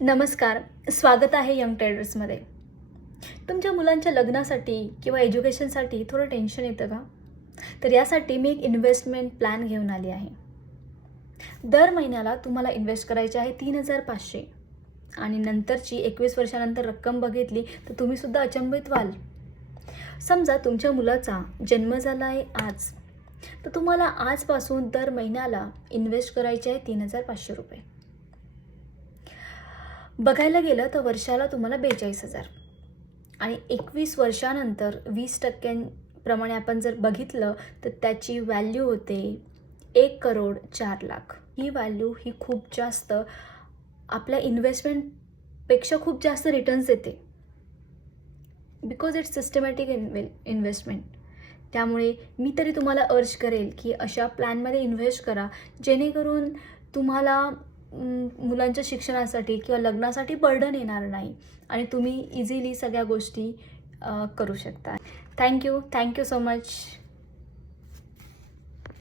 नमस्कार, स्वागत आहे यंग ट्रेडर्समध्ये. तुमच्या मुलांच्या लग्नासाठी किंवा एज्युकेशनसाठी थोडं टेन्शन येतं का? तर यासाठी मी एक इन्व्हेस्टमेंट प्लॅन घेऊन आली आहे. दर महिन्याला तुम्हाला इन्व्हेस्ट करायचे आहे 3,500 आणि नंतरची 21 वर्षानंतर रक्कम बघितली तर तुम्हीसुद्धा अचंबित व्हाल. समजा तुमच्या मुलाचा जन्म झाला आहे आज, तर तुम्हाला आजपासून दर महिन्याला इन्व्हेस्ट करायचे आहे 3,500 रुपये. बघायला गेलं तर वर्षाला तुम्हाला 42,000 आणि 21 वर्षानंतर 20% आपण जर बघितलं तर त्याची व्हॅल्यू होते 1,04,00,000. ही व्हॅल्यू ही खूप जास्त आपल्या इन्व्हेस्टमेंटपेक्षा खूप जास्त रिटर्न्स देते, बिकॉज इट्स सिस्टमॅटिक इन्व्हेस्टमेंट. त्यामुळे मी तरी तुम्हाला अर्ज करेल की अशा प्लॅनमध्ये इन्व्हेस्ट करा, जेणेकरून तुम्हाला मुलांच्या शिक्षणासाठी किंवा लग्नासाठी बर्डन येणार नाही आणि तुम्ही इझिली सगळ्या गोष्टी करू शकता. Thank you so much.